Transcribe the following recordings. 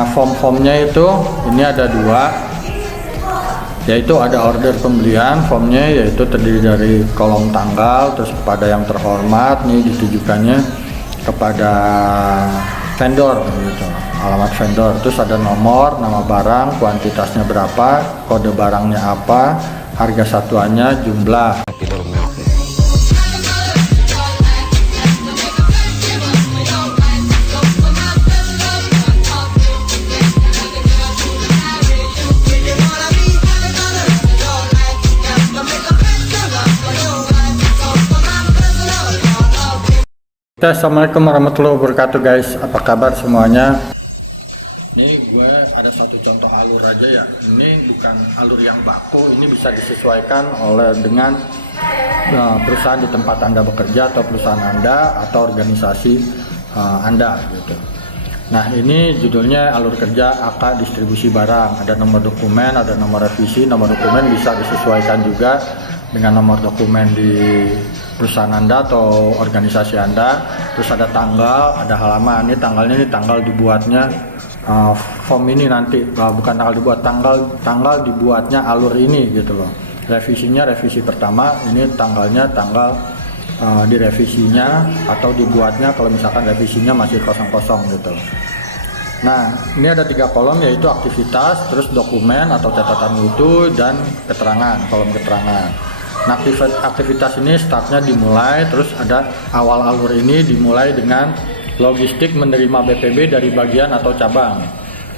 Nah, form-formnya itu ini ada dua, yaitu ada order pembelian. Formnya yaitu terdiri dari kolom tanggal, terus kepada yang terhormat, nih ditujukannya kepada vendor gitu, alamat vendor, terus ada nomor, nama barang, kuantitasnya berapa, kode barangnya apa, harga satuannya, jumlah. Assalamualaikum warahmatullahi wabarakatuh guys, apa kabar semuanya? Ini gue ada satu contoh alur aja ya. Ini bukan alur yang baku, ini bisa disesuaikan dengan perusahaan di tempat Anda bekerja, atau perusahaan Anda, atau organisasi Anda gitu. Nah, ini judulnya alur kerja AK distribusi barang. Ada nomor dokumen, ada nomor revisi. Nomor dokumen bisa disesuaikan juga dengan nomor dokumen di perusahaan Anda atau organisasi Anda. Terus ada tanggal, ada halaman. Ini tanggalnya, ini tanggal dibuatnya form ini nanti, bukan tanggal dibuat, tanggal dibuatnya alur ini gitu loh. Revisinya revisi pertama, ini tanggalnya tanggal direvisinya atau dibuatnya kalau misalkan revisinya masih kosong-kosong gitu. Nah, ini ada 3 kolom, yaitu aktivitas, terus dokumen atau catatan mutu, dan keterangan, kolom keterangan. Nah, aktivitas ini startnya dimulai, terus ada awal alur ini dimulai dengan logistik menerima BPB dari bagian atau cabang.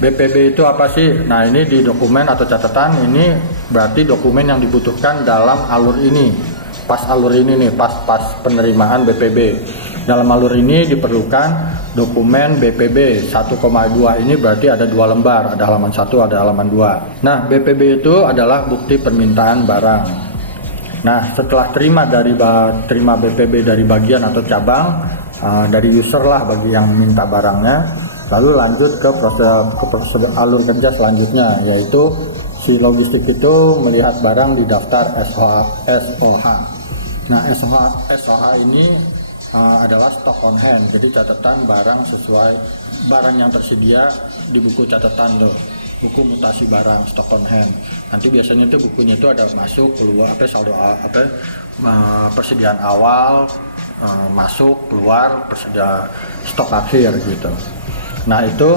BPB itu apa sih? Nah, ini di dokumen atau catatan ini berarti dokumen yang dibutuhkan dalam alur ini. Pas alur ini nih, pas penerimaan BPB. Dalam alur ini diperlukan dokumen BPB 1,2, ini berarti ada 2 lembar, ada halaman 1, ada halaman 2. Nah, BPB itu adalah bukti permintaan barang. Nah, setelah terima BPB dari bagian atau cabang, dari user lah bagi yang minta barangnya, lalu lanjut ke proses alur kerja selanjutnya, yaitu si logistik itu melihat barang di daftar SOH. Nah, SOH ini adalah stock on hand, jadi catatan barang sesuai barang yang tersedia di buku catatan tuh, buku mutasi barang stock on hand. Nanti biasanya itu bukunya itu ada masuk, keluar, saldo, persediaan awal, masuk, keluar, persedia stok akhir gitu. Nah, itu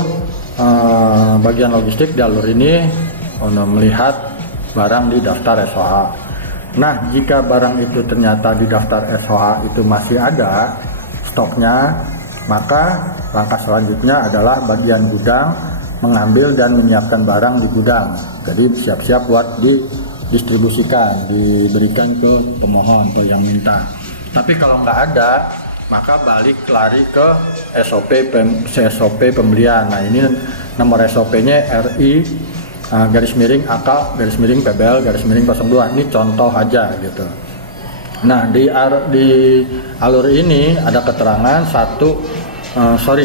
bagian logistik di alur ini untuk melihat barang di daftar SOH. Nah, jika barang itu ternyata di daftar SOH itu masih ada stoknya, maka langkah selanjutnya adalah bagian gudang mengambil dan menyiapkan barang di gudang. Jadi siap-siap buat didistribusikan, diberikan ke pemohon, ke yang minta. Tapi kalau nggak ada, maka lari ke SOP pembelian. Nah, ini nomor SOP-nya RI _AK _PBL _02. Ini contoh aja gitu. Nah, di alur ini ada keterangan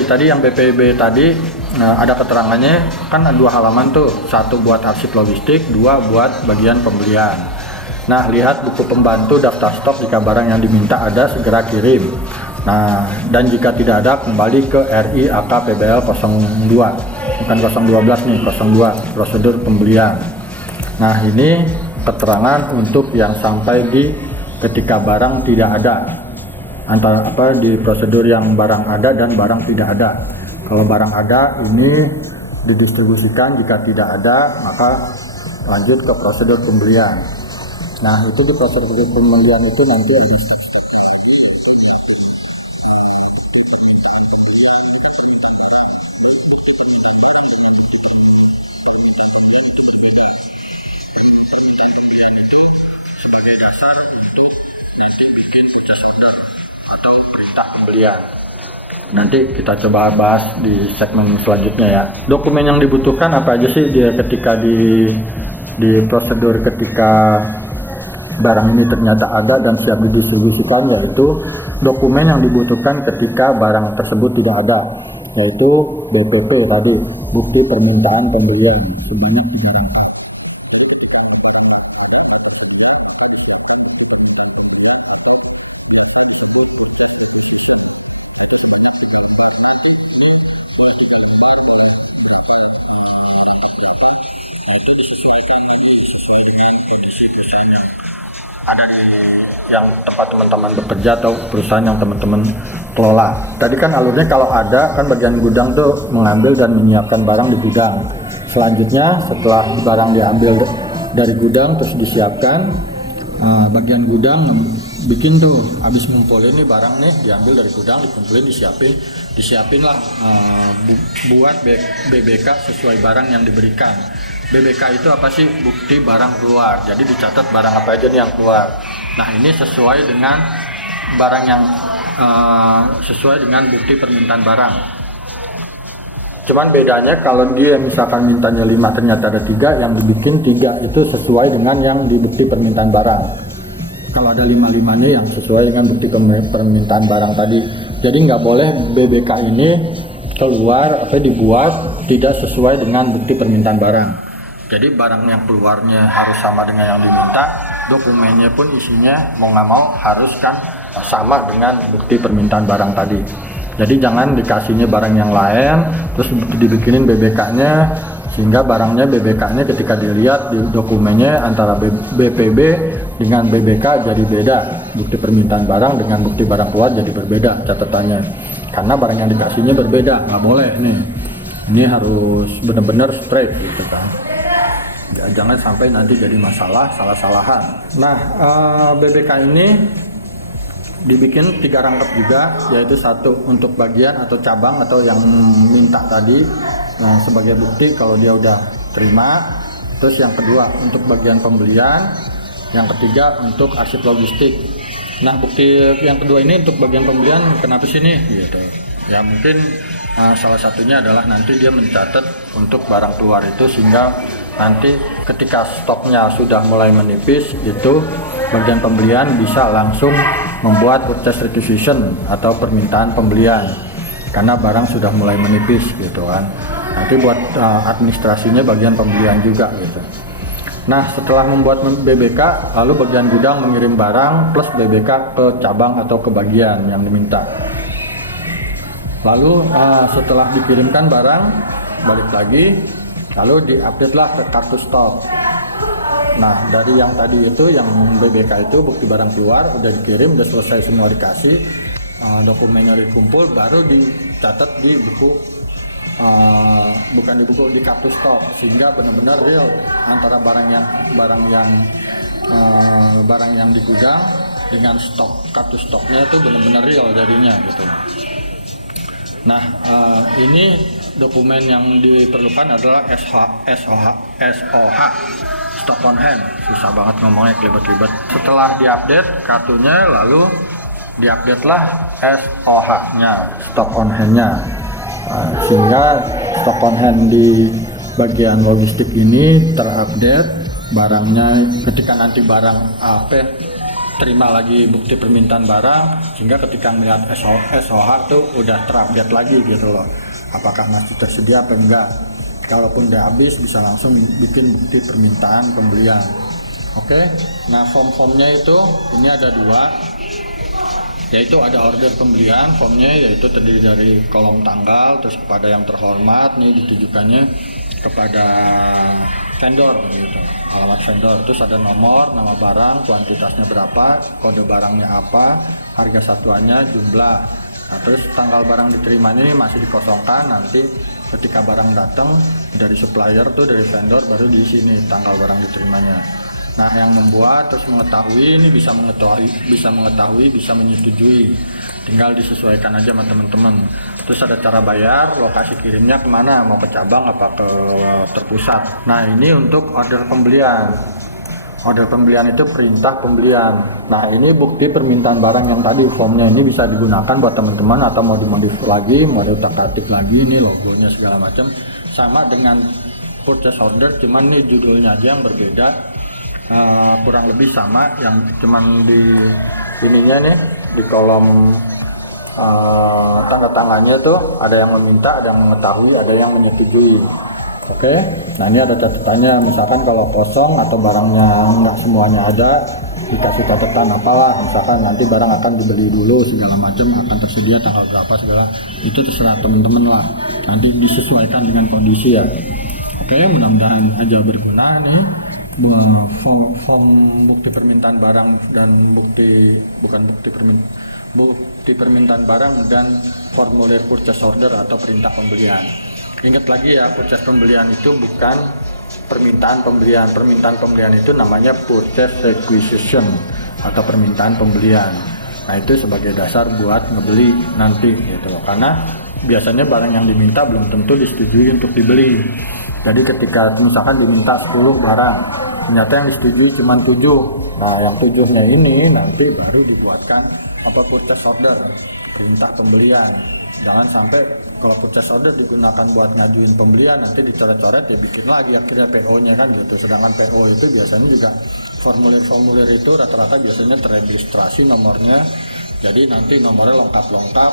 tadi yang BPB tadi ada keterangannya kan 2 halaman tuh, 1 buat arsip logistik, 2 buat bagian pembelian. Nah, lihat buku pembantu daftar stok, jika barang yang diminta ada segera kirim. Nah, dan jika tidak ada kembali ke RI AK PBL 02, bukan 012 nih, 02, prosedur pembelian. Nah, ini keterangan untuk yang sampai di ketika barang tidak ada, antara di prosedur yang barang ada dan barang tidak ada. Kalau barang ada ini didistribusikan, jika tidak ada maka lanjut ke prosedur pembelian. Nah, itu di prosedur pembelian itu nanti sebagai dasar untuk bikin puncak atau perintah pembelian. Nanti kita coba bahas di segmen selanjutnya ya. Dokumen yang dibutuhkan apa aja sih dia ketika di prosedur ketika barang ini ternyata ada dan siap didistribusikan, yaitu dokumen yang dibutuhkan ketika barang tersebut tidak ada, yaitu BPP tadi, bukti permintaan pembelian. ada di yang tempat teman-teman bekerja atau perusahaan yang teman-teman kelola. Tadi kan alurnya kalau ada kan bagian gudang tuh mengambil dan menyiapkan barang di gudang. Selanjutnya setelah barang diambil dari gudang terus disiapkan, bagian gudang bikin tuh habis ngumpulin nih barang nih, diambil dari gudang, dikumpulin, disiapin lah buat BBK sesuai barang yang diberikan. BBK itu apa sih? Bukti barang keluar. Jadi dicatat barang apa aja nih yang keluar. Nah ini sesuai dengan barang yang sesuai dengan bukti permintaan barang. Cuman bedanya kalau dia misalkan mintanya 5 ternyata ada 3, yang dibikin 3 itu sesuai dengan yang di bukti permintaan barang. Kalau ada 5-5-nya yang sesuai dengan bukti permintaan barang tadi. Jadi nggak boleh BBK ini keluar atau dibuat tidak sesuai dengan bukti permintaan barang. Jadi barang yang keluarnya harus sama dengan yang diminta, dokumennya pun isinya mau nggak mau harus kan sama dengan bukti permintaan barang tadi. Jadi jangan dikasihnya barang yang lain terus dibikinin BBK-nya, sehingga barangnya BBK-nya ketika dilihat di dokumennya antara BPB dengan BBK jadi beda, bukti permintaan barang dengan bukti barang keluar jadi berbeda catatannya, karena barang yang dikasihnya berbeda. Nggak boleh nih, ini harus benar-benar straight gitu kan. Jangan sampai nanti jadi masalah, salah-salahan. Nah, BBK ini dibikin 3 rangkap juga, yaitu 1 untuk bagian atau cabang atau yang minta tadi, nah, sebagai bukti kalau dia udah terima. Terus yang kedua untuk bagian pembelian, yang ketiga untuk arsip logistik. Nah, bukti yang kedua ini untuk bagian pembelian kenapa sih nih gitu ya, mungkin salah satunya adalah nanti dia mencatat untuk barang keluar itu, sehingga nanti ketika stoknya sudah mulai menipis itu bagian pembelian bisa langsung membuat purchase requisition atau permintaan pembelian karena barang sudah mulai menipis gitu kan. Nanti buat administrasinya bagian pembelian juga gitu. Nah, setelah membuat BBK, lalu bagian gudang mengirim barang plus BBK ke cabang atau ke bagian yang diminta. Lalu setelah dikirimkan barang, balik lagi, lalu diupdate lah ke kartu stok. Nah, dari yang tadi itu, yang BBK itu bukti barang keluar, udah dikirim, udah selesai semua dikasih, dokumennya dikumpul, baru dicatat di buku, bukan di buku, di kartu stok, sehingga benar-benar real antara barang yang di gudang dengan stok, kartu stoknya itu benar-benar real jadinya gitu. Nah, ini dokumen yang diperlukan adalah SOH, stock on hand. Susah banget ngomongnya, kelibet-kelibet. Setelah diupdate kartunya, lalu diupdate lah SOH-nya, stock on hand-nya. Sehingga stock on hand di bagian logistik ini terupdate barangnya ketika nanti barang terima lagi bukti permintaan barang, sehingga ketika melihat SOH tuh udah terupdate lagi gitu loh, apakah masih tersedia apa enggak. Kalaupun udah habis bisa langsung bikin bukti permintaan pembelian. Oke, nah form-formnya itu ini ada 2, yaitu ada order pembelian. Formnya yaitu terdiri dari kolom tanggal, terus kepada yang terhormat, nih ditujukannya kepada vendor gitu, alamat vendor, terus ada nomor, nama barang, kuantitasnya berapa, kode barangnya apa, harga satuannya, jumlah. Nah, terus tanggal barang diterima ini masih dikosongkan, nanti ketika barang datang dari supplier tuh, dari vendor, baru di sini tanggal barang diterimanya. Nah, yang membuat terus mengetahui ini bisa mengetahui, bisa menyetujui, tinggal disesuaikan aja sama teman-teman. Terus ada cara bayar, lokasi kirimnya kemana, mau ke cabang apa ke terpusat. Nah, ini untuk order pembelian. Order pembelian itu perintah pembelian. Nah, ini bukti permintaan barang yang tadi, formnya ini bisa digunakan buat teman-teman atau mau dimodif lagi, mau diutak-atik lagi, ini logonya segala macam. Sama dengan purchase order, cuman ini judulnya aja yang berbeda. Kurang lebih sama, yang cuman di ininya nih di kolom tanda tangannya tuh ada yang meminta, ada yang mengetahui, ada yang menyetujui. Oke, nah ini ada catatannya, misalkan kalau kosong atau barangnya nggak semuanya ada, dikasih catatan apalah, misalkan nanti barang akan dibeli dulu segala macam, akan tersedia tanggal berapa segala, itu terserah teman-teman lah, nanti disesuaikan dengan kondisi ya. Oke, mudah-mudahan aja berguna nih. form bukti permintaan barang dan bukti permintaan barang dan formulir purchase order atau perintah pembelian. Ingat lagi ya, purchase pembelian itu bukan permintaan pembelian. Permintaan pembelian itu namanya purchase requisition atau permintaan pembelian. Nah, itu sebagai dasar buat ngebeli nanti gitu loh. Karena biasanya barang yang diminta belum tentu disetujui untuk dibeli. Jadi ketika misalkan diminta 10 barang, ternyata yang disetujui cuma 7. Nah, yang 7-nya ini nanti baru dibuatkan purchase order, perintah pembelian. Jangan sampai kalau purchase order digunakan buat ngajuin pembelian, nanti dicoret-coret ya bikin lagi akhirnya PO-nya kan gitu. Sedangkan PO itu biasanya juga formulir-formulir itu rata-rata biasanya terregistrasi nomornya. Jadi nanti nomornya lengkap-lengkap,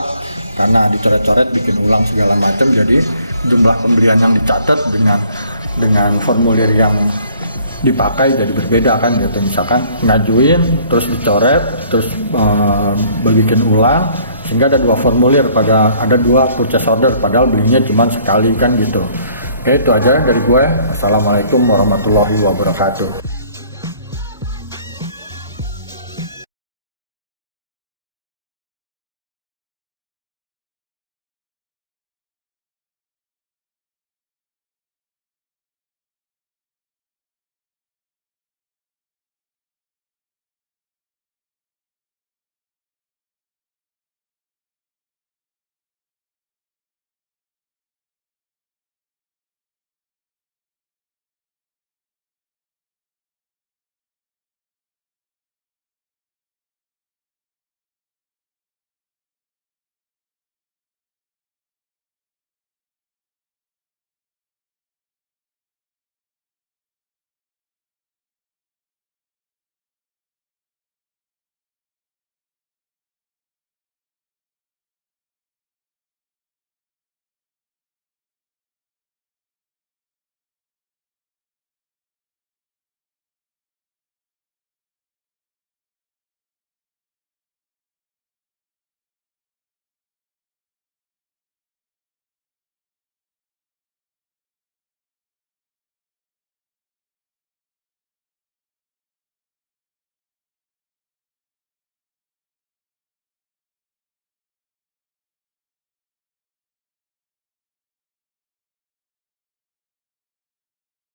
karena dicoret-coret bikin ulang segala macam. Jadi jumlah pembelian yang dicatat dengan formulir yang dipakai jadi berbeda kan gitu. Misalkan ngajuin terus dicoret terus bikin ulang, sehingga ada 2 formulir pada ada 2 purchase order padahal belinya cuma sekali kan gitu. Oke, itu aja dari gue. Assalamualaikum warahmatullahi wabarakatuh.